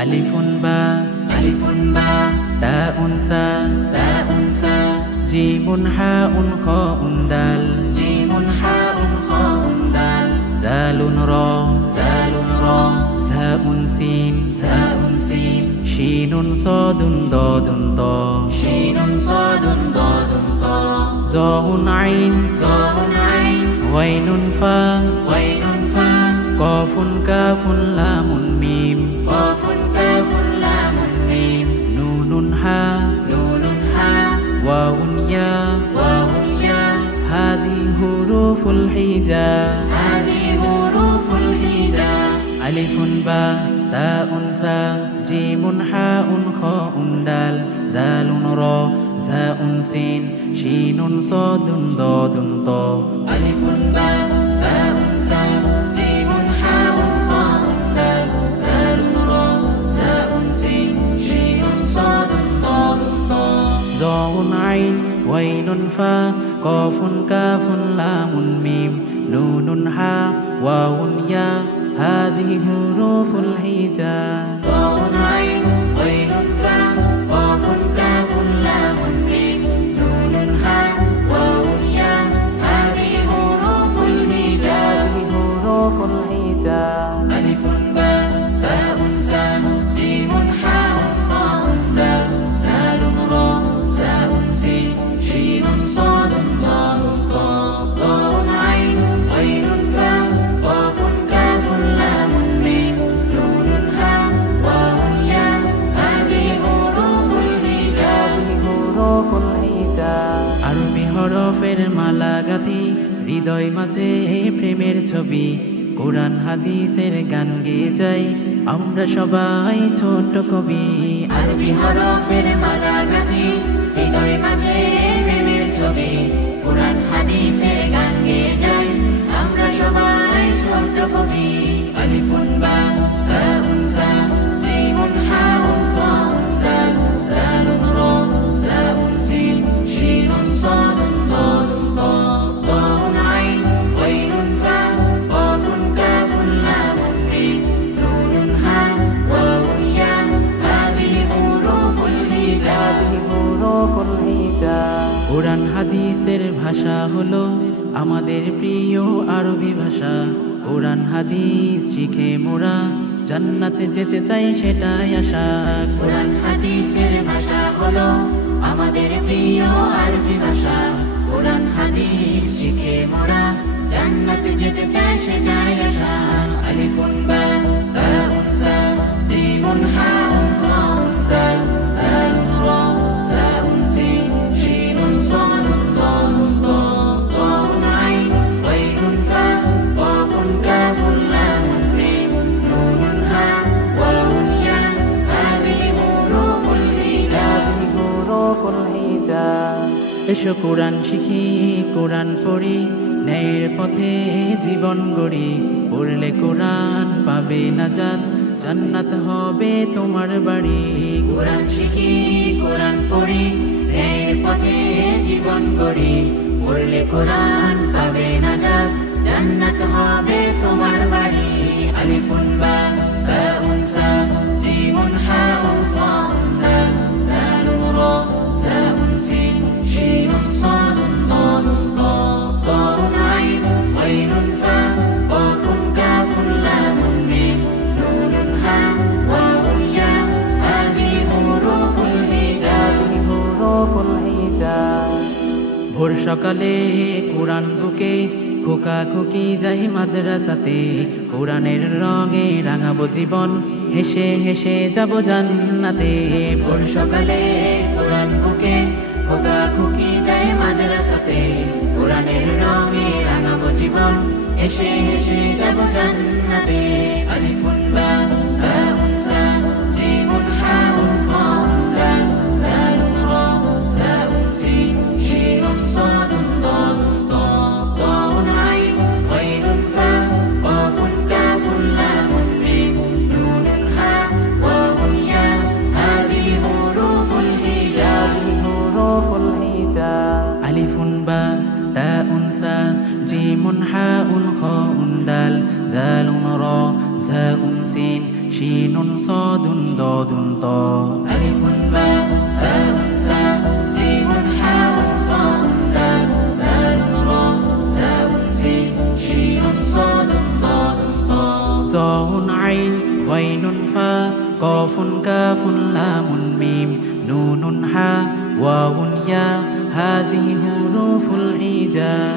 আলিফুন বা তাউন সা জিমুন হাউন খাউন দাল দালুন র ঝাউন সিন শিনুন সাদুন দাদুন ত জাউন আইন ওয়াইনুন ফা কাফুন কাফুন লামুন মিম নুনুন হা ওয়াউন ইয়া হাযি হুরুফুল হিজা আলিফুন বা তাউন সা জিমুন হাউন খাউন দাল দালুন র ঝাউন সিন শিনুন সাদুন দাদুন ত আলিফুন বা তাউন সা জিমুন হাউন খাউন দাল দালুন র ঝাউন সিন শিনুন সাদুন দাদুন ত জাউন আইন ওয়াইনুন ফা কাফুন কাফুন লামুন মিম নুনুন হা ওয়াউন ইয়া হাযিহি হুরুফুল হিজা জাউন আইন ওয়াইনুন ফা কাফুন কাফুন লামুন মিম নুনুন হা ওয়াউন ইয়া হাযিহি হুরুফুল হিজা আলিফুন বা তাউন সা জিমুন হাউন খাউন দাল দালুন র ঝাউন সিন শিনুন সাদুন দাদুন ত জাউন আইন ওয়াইনুন ফা কাফুন কাফুন লামুন মিম নুনুন হা ওয়াউন ইয়া হাযিহি হুরুফুল হিজা আরবি হরফের মালা গাঁথি হৃদয় মাঝে প্রেমের ছবি কোরআন হাদিসের গান গেয়ে যাই আমরা সবাই ছোট কবি আরবি হরফের মালা গাঁথি হৃদয় মাঝে প্রেমের ছবি কোরআন হাদিসের গান গেয়ে যাই আমরা সবাই ছোট কবি আলিফুন বা তাউন সা জিমুন হাউন খাউন দাল দালুন র ঝাউন সিন শিনুন সাদুন দাদুন ত জাউন আইন ওয়াইনুন ফা কাফুন কাফুন লামুন মিম নুনুন হা ওয়াউন ইয়া হাযিহি হুরুফুল হিজা কোরআন হাদিসের ভাষা হলো আমাদের প্রিয় আরবি ভাষা কোরআন হাদিস শিখে মোরা জান্নাতে যেতে চাই সেটাই আশা কোরআন হাদিসের ভাষা হলো আমাদের প্রিয় আরবি ভাষা কোরআন হাদিস শিখে মোরা জান্নাতে যেতে চাই সেটাই আশা আলিফুন বা তাউন সা জিমুন হাউন খাউন দাল দালুন র ঝাউন সিন শিনুন সাদুন দাদুন ত জাউন আইন ওয়াইনুন ফা কাফুন কাফুন লামুন মিম নুনুন হা ওয়াউন ইয়া হাযিহি হুরুফুল হিজা এসো কোরআন শিখি কোরআন পড়ি ন্যায়ের পথে জীবন গড়ি পড়লে কোরআন পাবে নাজাত জান্নাত হবে তোমার বাড়ি কোরআন শিখি কোরআন পড়ি ন্যায়ের পথে জীবন গড়ি পড়লে কোরআন পাবে নাজাত জান্নাত হবে তোমার বাড়ি আলিফুন বা তাউন সা জিমুন হাউন খাউন দাল দালুন র ঝাউন সিন শিনুন সাদুন দাদুন ত জাউন আইন ওয়াইনুন ফা কাফুন কাফুন লামুন মিম নুনুন হা ওয়াউন ইয়া হাযিহি হুরুফুল হিজা ভোর সকালে কোরআন বুকে খোকা খুকি যাই মাদ্রাসাতে কোরআনের রঙে রাঙাবো জীবন হেসে হেসে যাব জান্নাতে ভোর সকালে কোরআন বুকে খোকা খুকি যায় মাদ্রাসাতে কোরআনের রঙে রাঙাবো জীবন হেসে হেসে যাব জান্নাতে আলিফুন বা তাউন সা জিমুন হাউন খাউন দাল দালুন র ঝাউন সিন শিনুন সাদুন দাদুন ত জাউন আইন ওয়াইনুন ফা কাফুন কাফুন লামুন মিম নুনুন হা ওয়াউন ইয়া হাযিহি হুরুফুল হিজা আলিফুন বা তাউন সা জিমুন হাউন খাউন দাল দালুন র ঝাউন সিন শিনুন সাদুন দাদুন তা ألف باء باء ساء جيم حاء خاء دال دال راء ساء سين شين صاد ضاد طاء صاء عين غين فاء قاف كاف لام ميم نون حاء واو ياء هذه حروف الهجاء